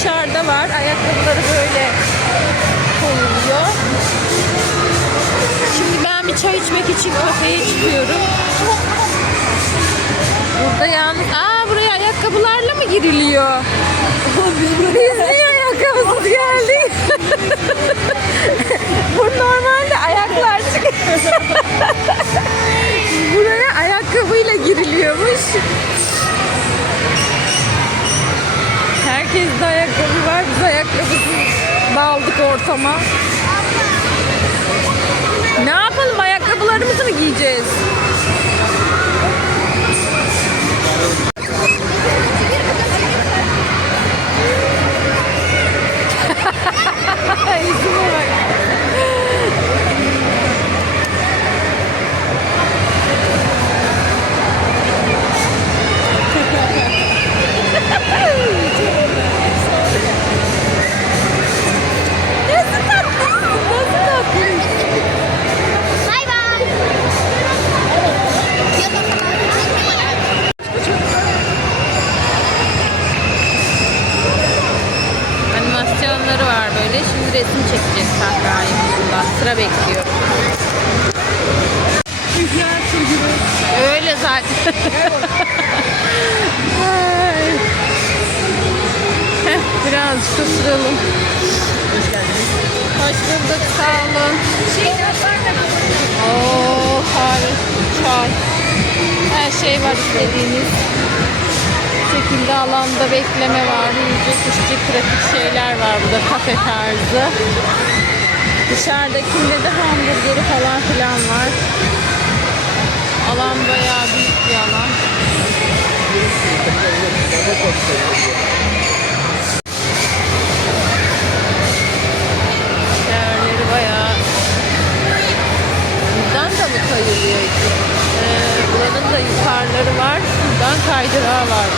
dışarıda var. Ayakkabıları böyle koyuluyor. Şimdi ben bir çay içmek için kafeye çıkıyorum. Burada yalnız... Aa buraya ayakkabılarla mı giriliyor? Biz niye ayakkabısız geldik? Bu normalde ortama. Birazcık oturalım. Hoş bulduk. Sağ olun. Oo, çay. Her şey var istediğiniz şekilde alanda bekleme var. Yiyecek, içecek pratik şeyler var burada kafe tarzı. Dışarıdakinde de hamburgeri falan filan var. Alan bayağı büyük bir alan. Ki? Ee, buranın da yukarıları var. Buradan kaydırağı var.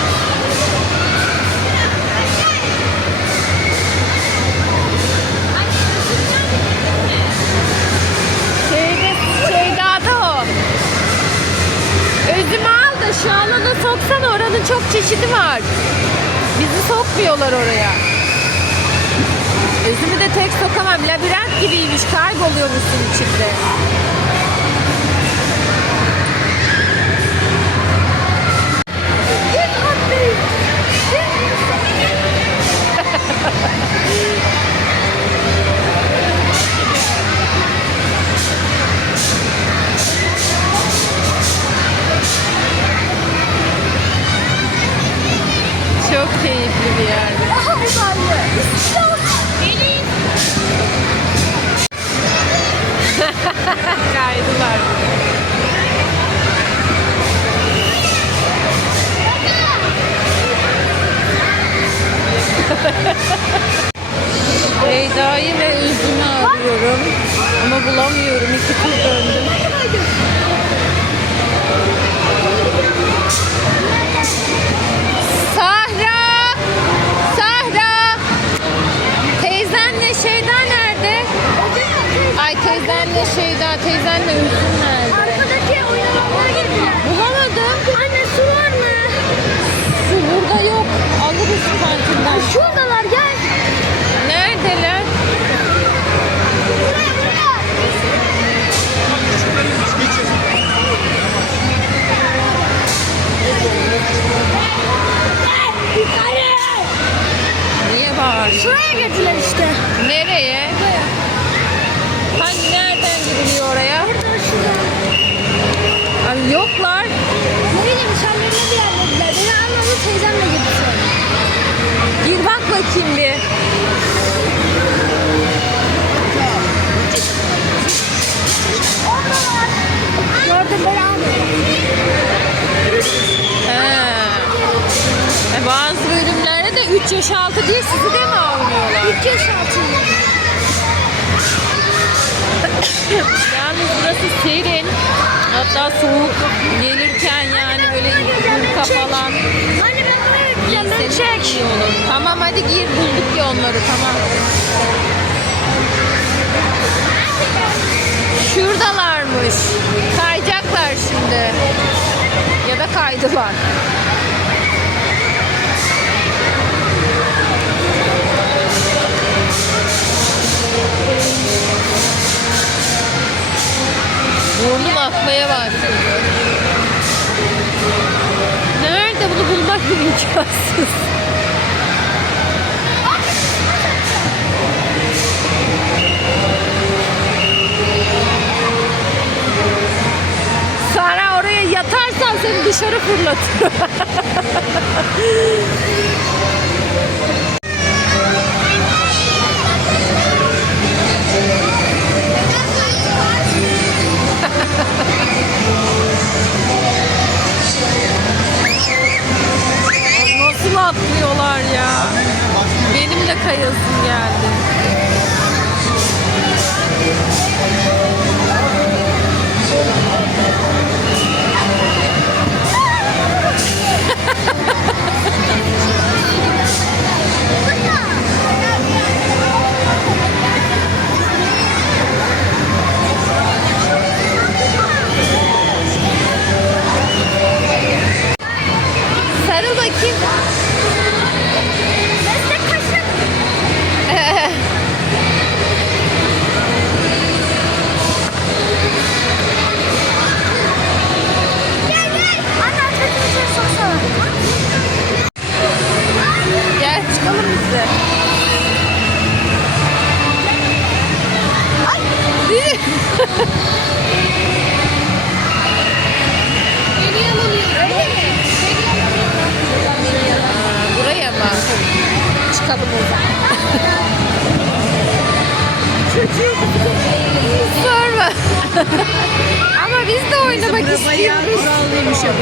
Şeyde, Şeyda'da o. Özümü al da şu alana soksana oranın çok çeşidi var. Bizi sokmuyorlar oraya. Özümü de tek sokamam. Labirent gibiymiş. Kayboluyormuşsun içinde. Bulamıyorum. İki tur döndüm. Sahra! Sahra! Teyzenle Şeyda nerede? Ay teyzenle Şeyda, teyzenle Üzüm nerede? Arkadaki oynamaklara girdiler. Bulamadım. Anne su var mı? Su burada yok. Alırız kantinden. Şuradalar Şuraya girdiler işte. Nereye? Hani nereden gidiliyor oraya? Burada şurada. Ay yoklar. Ne bileyim çamlarına bir yerlediler. Beni almadı teyzemle gitti. Gir bak bakayım bir. 3 yaş altı diye sizi de mi almıyorlar? 3 yaş altında. Yalnız burası serin. Hatta soğuk. Gelirken yani böyle hırka falan Anne ben buraya çek. iyi olur. Tamam hadi gir bulduk ya onları tamam. Şuradalarmış. Kayacaklar şimdi. Ya da kaydılar. Burnum akmaya başladı. Nerede bunu bulmak imkansız. Sara oraya yatarsan seni dışarı fırlatır.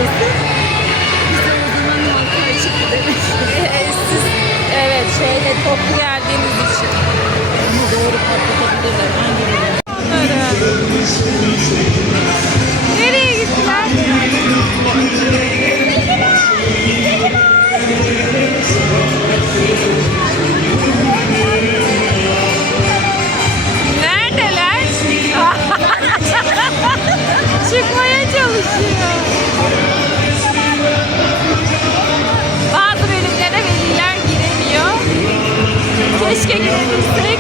kurallıymış abası. Biz de o zaman halka açık demek. Siz evet şeyle toplu geldiğiniz için. Ama doğru patlatabilirler. Hangileri? Nereye gittiler? Neredeler? Çıkmaya çalışıyor. Keşke girebilsek.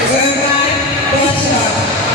Dışarıdan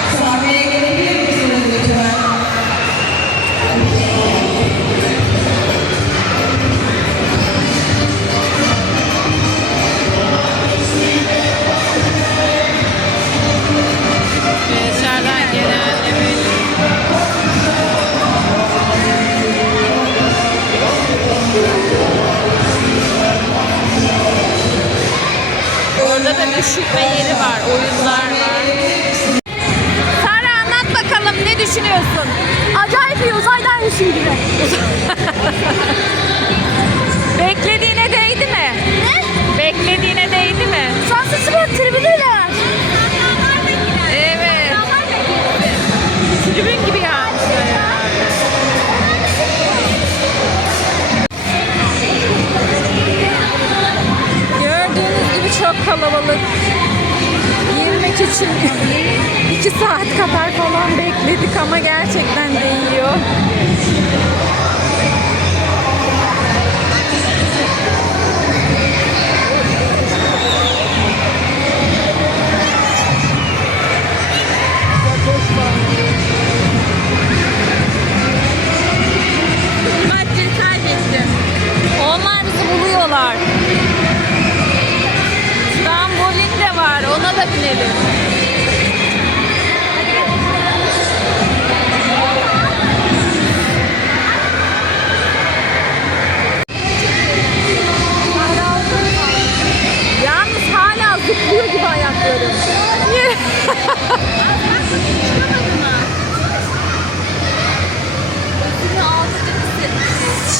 gerçekten değiyor. Buluyorlar. Trambolin de var. Ona da binelim.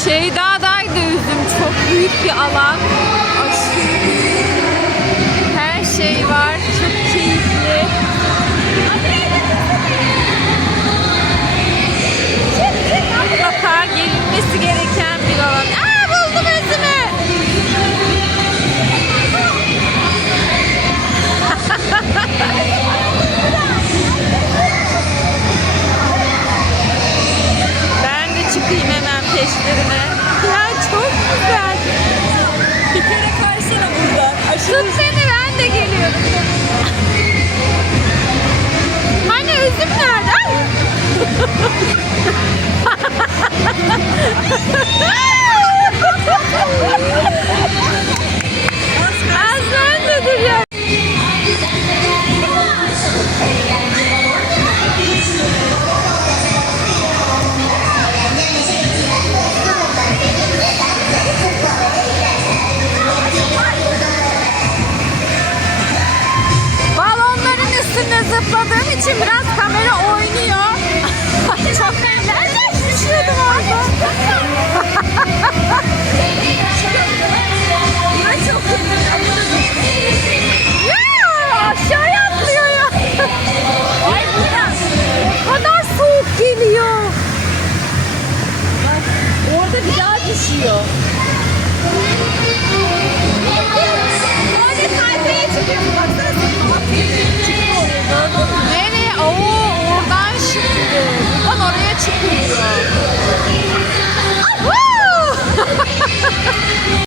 Şeyda'daydı üzüm. Çok büyük bir alan. Aşırı her şey var. Zıpladığım için biraz kamera oynuyor.